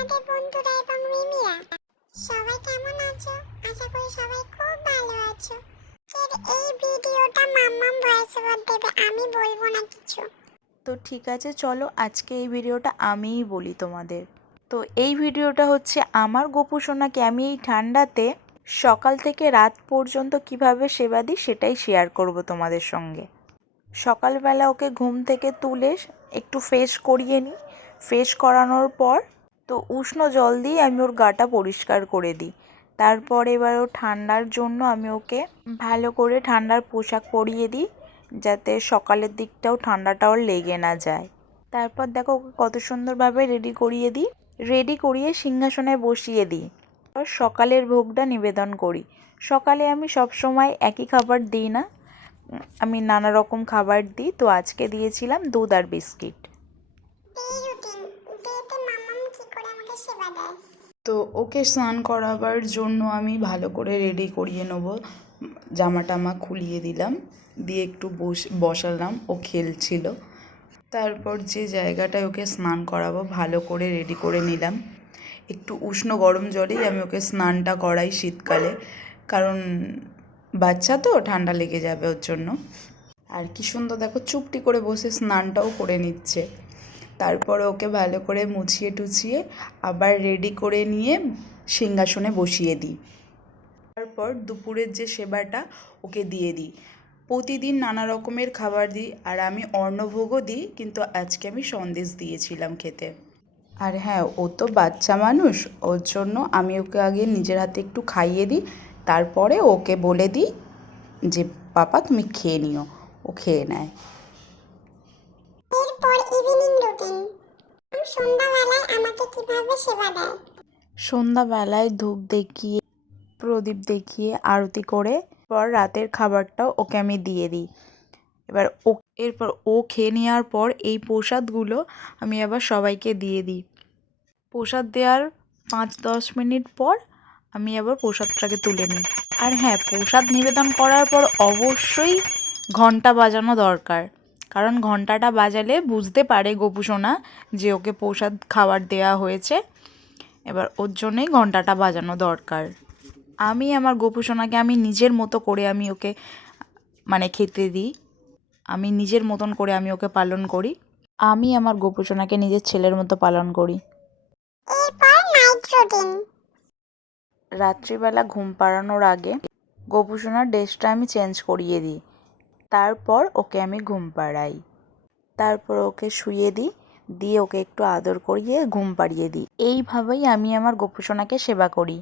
রাধে বন্ধুরা এবং মিমিরা, সবাই কেমন আছো? আশা করি সবাই খুব ভালো আছো। এই ভিডিওটা মাম্মাম ভয়েস ওভার দেবে, আমি বলবো না কিছু। তো ঠিক আছে, চলো আজকে এই ভিডিওটা আমিই বলি তোমাদের। তো এই ভিডিওটা হচ্ছে আমার গোপু সোনাকে আমি এই ঠান্ডাতে সকাল থেকে রাত পর্যন্ত কিভাবে সেবা দিই সেটাই শেয়ার করব তোমাদের সঙ্গে। সকালবেলা ওকে ঘুম থেকে তুলে একটু ফ্রেশ করিয়ে নিই। ফ্রেশ করানোর পর তো উষ্ণ জল দিয়ে আমি ওর গাটা পরিষ্কার করে দিই। তারপর এবার ও ঠান্ডার জন্য আমি ওকে ভালো করে ঠান্ডার পোশাক পরিয়ে দিই, যাতে সকালের দিকটাও ঠান্ডাটা ওর লেগে না যায়। তারপর দেখো ওকে কত সুন্দরভাবে রেডি করিয়ে দিই। রেডি করিয়ে সিংহাসনে বসিয়ে দিই। আর সকালের ভোগটা নিবেদন করি। সকালে আমি সব সময় একই খাবার দিই না, আমি নানা রকম খাবার দিই। তো আজকে দিয়েছিলাম দুধ আর বিস্কিট। তো ওকে স্নান করাবার জন্য আমি ভালো করে রেডি করিয়ে নেব। জামা টামা খুলিয়ে দিলাম, দিয়ে একটু বসালাম। ও খেলছিল। তারপর যে জায়গাটায় ওকে স্নান করাবো ভালো করে রেডি করে নিলাম। একটু উষ্ণ গরম জলেই আমি ওকে স্নানটা করাই শীতকালে, কারণ বাচ্চা তো ঠান্ডা লেগে যাবে ওর জন্য। আর কি সুন্দর দেখো চুপটি করে বসে স্নানটাও করে নিচ্ছে। তারপরে ওকে ভালো করে মুছিয়ে টুছিয়ে আবার রেডি করে নিয়ে সিংহাসনে বসিয়ে দিই। তারপর দুপুরের যে সেবাটা ওকে দিয়ে দিই। প্রতিদিন নানা রকমের খাবার দিই, আর আমি অন্নভোগও দিই, কিন্তু আজকে আমি সন্দেশ দিয়েছিলাম খেতে। আর হ্যাঁ, ও তো বাচ্চা মানুষ, ওর জন্য আমি ওকে আগে নিজের হাতে একটু খাইয়ে দিই, তারপরে ওকে বলে দিই যে পাপা তুমি খেয়ে নিও। ও খেয়ে নেয়। এরপর ইভিনিং রুটিন, সন্ধ্যাবেলায় আমাকে কিভাবে সেবা দেয়। সন্ধ্যাবেলায় ধূপ দেখিয়ে প্রদীপ দেখিয়ে আরতি করে পর রাতের খাবারটাও ওকে আমি দিয়ে দিই। এরপর ও খেয়ে নেওয়ার পর এই প্রসাদগুলো আমি আবার সবাইকে দিয়ে দিই। প্রসাদ দেওয়ার 5-10 মিনিট পর আমি আবার প্রসাদটাকে তুলে নিই। আর হ্যাঁ, প্রসাদ নিবেদন করার পর অবশ্যই ঘন্টা বাজানো দরকার, কারণ ঘন্টাটা বাজালে বুঝতে পারে গোপু সোনা যে ওকে প্রসাদ খাবার দেওয়া হয়েছে। এবার ওর জন্যই ঘন্টাটা বাজানো দরকার। আমি আমার গোপু সোনাকে আমি নিজের মতো করে আমি ওকে খেতে দিই। আমি নিজের মতন করে আমি ওকে পালন করি। আমি আমার গোপু সোনাকে নিজের ছেলের মতো পালন করি। এরপর নাইট রুটিন, রাত্রিবেলা ঘুম পাড়ানোর আগে গোপু সোনার ড্রেসটা আমি চেঞ্জ করিয়ে দিই। তারপর ওকে আমি ঘুম পাড়াই। তারপর ওকে শুইয়ে দিই, দিয়ে ওকে একটু আদর করিয়ে ঘুম পাড়িয়ে দিই। এইভাবেই আমি আমার গোপু সোনাকে সেবা করি।